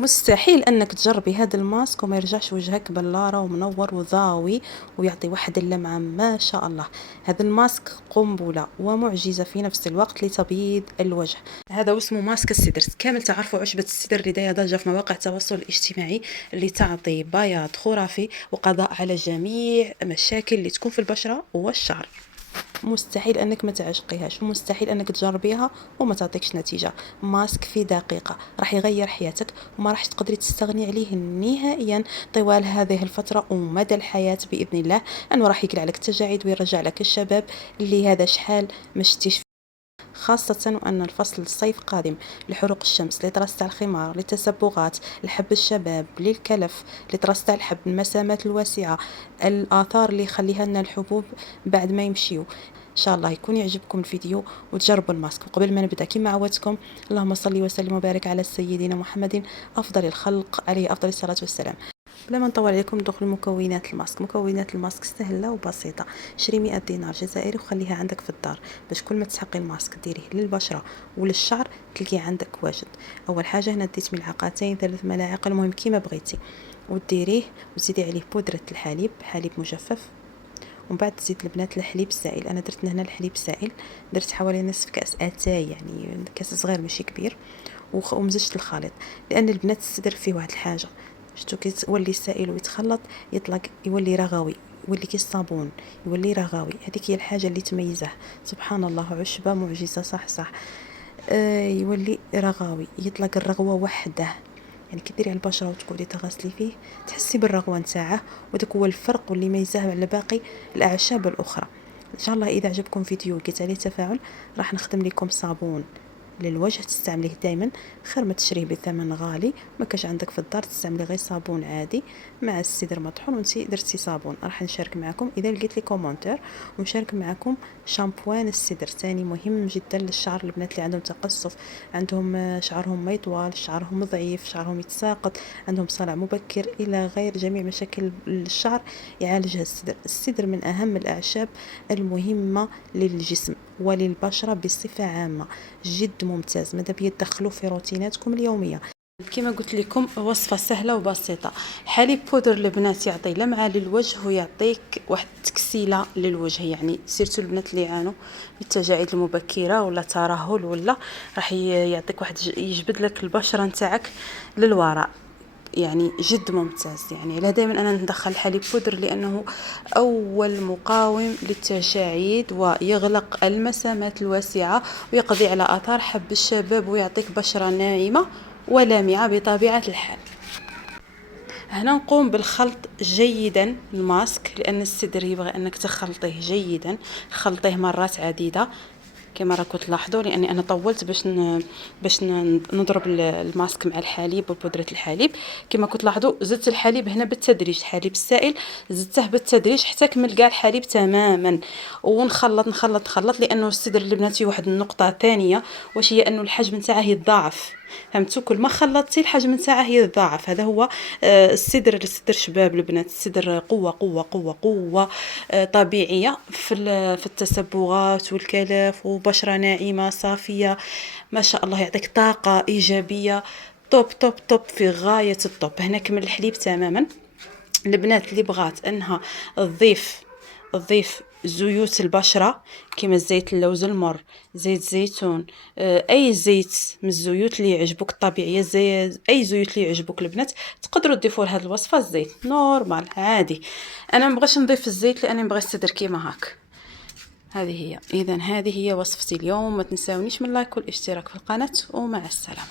مستحيل انك تجربي هذا الماسك وما يرجعش وجهك بلاره ومنور وضاوي ويعطي واحد اللمعه ما شاء الله. هذا الماسك قنبله ومعجزه في نفس الوقت لتبييض الوجه. هذا اسمه ماسك السدر. كامل تعرفوا عشبه السدر اللي دايره ضجه في مواقع التواصل الاجتماعي، اللي تعطي بياض خرافي وقضاء على جميع مشاكل اللي تكون في البشره والشعر. مستحيل انك ما تعشقيهاش، ومستحيل انك تجربيها وما تعطيكش نتيجه. ماسك في دقيقه راح يغير حياتك وما راح تقدري تستغني عليه نهائيا طوال هذه الفتره ومدى الحياه باذن الله، انه راح يقلع لك التجاعيد ويرجع لك الشباب اللي هذا شحال ما شتيش. خاصة وأن الفصل الصيف قادم، لحروق الشمس، لترس تاع الخمار، للتسبغات، لحب الشباب، للكلف، لترس تاع الحب، المسامات الواسعة، الآثار اللي يخليها لنا الحبوب بعد ما يمشيو. ان شاء الله يكون يعجبكم الفيديو وتجربوا الماسك. وقبل ما نبدا كما عودتكم، اللهم صل وسلم وبارك على سيدنا محمد افضل الخلق عليه افضل الصلاه والسلام. بلا ما نطول عليكم ندخل مكونات الماسك. مكونات الماسك سهله وبسيطه. شري 100 دينار جزائري وخليها عندك في الدار باش كل ما تسحقي الماسك ديريه للبشره وللشعر تلقيه عندك واجد. اول حاجه هنا ديت ملعقتين 3 ملاعق المهم كيما بغيتي، وديريه وتزيدي عليه بودره الحليب، حليب مجفف، ومن بعد تزيد البنات الحليب السائل. انا درت هنا الحليب السائل، درت حوالي نصف كاس اتاي، يعني كاس صغير ماشي كبير، ومزجت الخليط. لان البنات السدر فيه واحد الحاجه، شتو كيولي السائل ويتخلط يطلق يولي رغوي، يولي كي الصابون، يولي رغوي. هذيك هي الحاجه اللي تميزه. سبحان الله، عشبه معجزه. صح صح. يولي رغاوي، يطلق الرغوه وحده. يعني كي ديري على البشره وتقعدي تغسلي فيه تحسي بالرغوه نتاعه، وداك هو الفرق واللي يميزه على باقي الاعشاب الاخرى. ان شاء الله اذا عجبكم فيديو لقيت عليه تفاعل راح نخدم لكم صابون للوجه تستعمليه دائما، خير ما تشريه بثمن غالي. ما كاش عندك في الدار تستعملي غير صابون عادي مع السدر مطحون وانتي درتي صابون. راح نشارك معكم اذا لقيت لي كومونتير، ونشارك معكم شامبوان السدر ثاني مهم جدا للشعر. البنات اللي عندهم تقصف، عندهم شعرهم ما يطول، شعرهم ضعيف، شعرهم يتساقط، عندهم صلع مبكر الى غير جميع مشاكل الشعر، يعالجها السدر. السدر من اهم الاعشاب المهمه للجسم وللبشره بصفه عامه، جد ممتاز. ماذا بيا تدخلوه في روتيناتكم اليوميه. كما قلت لكم وصفه سهله وبسيطه. حليب بودر البنات يعطي لمعه للوجه ويعطيك واحد التكسيله للوجه، يعني سيرتو البنات اللي يعانوا من التجاعيد المبكره ولا ترهل ولا، راح يعطيك واحد يجبد لك البشره نتاعك للوراء، يعني جد ممتاز. يعني على دائما انا ندخل حليب بودر لانه اول مقاوم للتجاعيد ويغلق المسامات الواسعه ويقضي على اثار حب الشباب ويعطيك بشره ناعمه ولامعه بطبيعه الحال. هنا نقوم بالخلط جيدا الماسك، لان السدر يبغى انك تخلطيه جيدا، خلطيه مرات عديده كما راكم تلاحظوا، لاني انا طولت باش نضرب الماسك مع الحليب وبودره الحليب. كما كنت لاحظوا زدت الحليب هنا بالتدريج، الحليب السائل زدته بالتدريج حتى كمل كاع الحليب تماما، ونخلط نخلط نخلط. لانه السدر البنات فيه واحد النقطه ثانيه، واش هي انه الحجم نتاعه يتضاعف. فهمتوا؟ كل ما خلطتي الحجم نتاعه يتضاعف. هذا هو السدر شباب البنات. السدر قوه قوه قوه قوه طبيعيه في التسبغات والكلف، وبشره ناعمه صافيه ما شاء الله، يعطيك طاقه ايجابيه توب توب توب في غايه الطوب. هنا كمل الحليب تماما. البنات اللي بغات انها تضيف زيوت البشرة كما زيت اللوز المر، زيت زيتون، اي زيت من الزيوت اللي يعجبك الطبيعيه، اي زيوت اللي يعجبك البنات تقدروا تضيفوا لهذه الوصفه الزيت نورمال عادي. انا ما بغيتش نضيف الزيت لاني نبغي الصدر كيما هاك. هذه هي وصفتي اليوم. ما تنساونيش من لايك والاشتراك في القناه، ومع السلامه.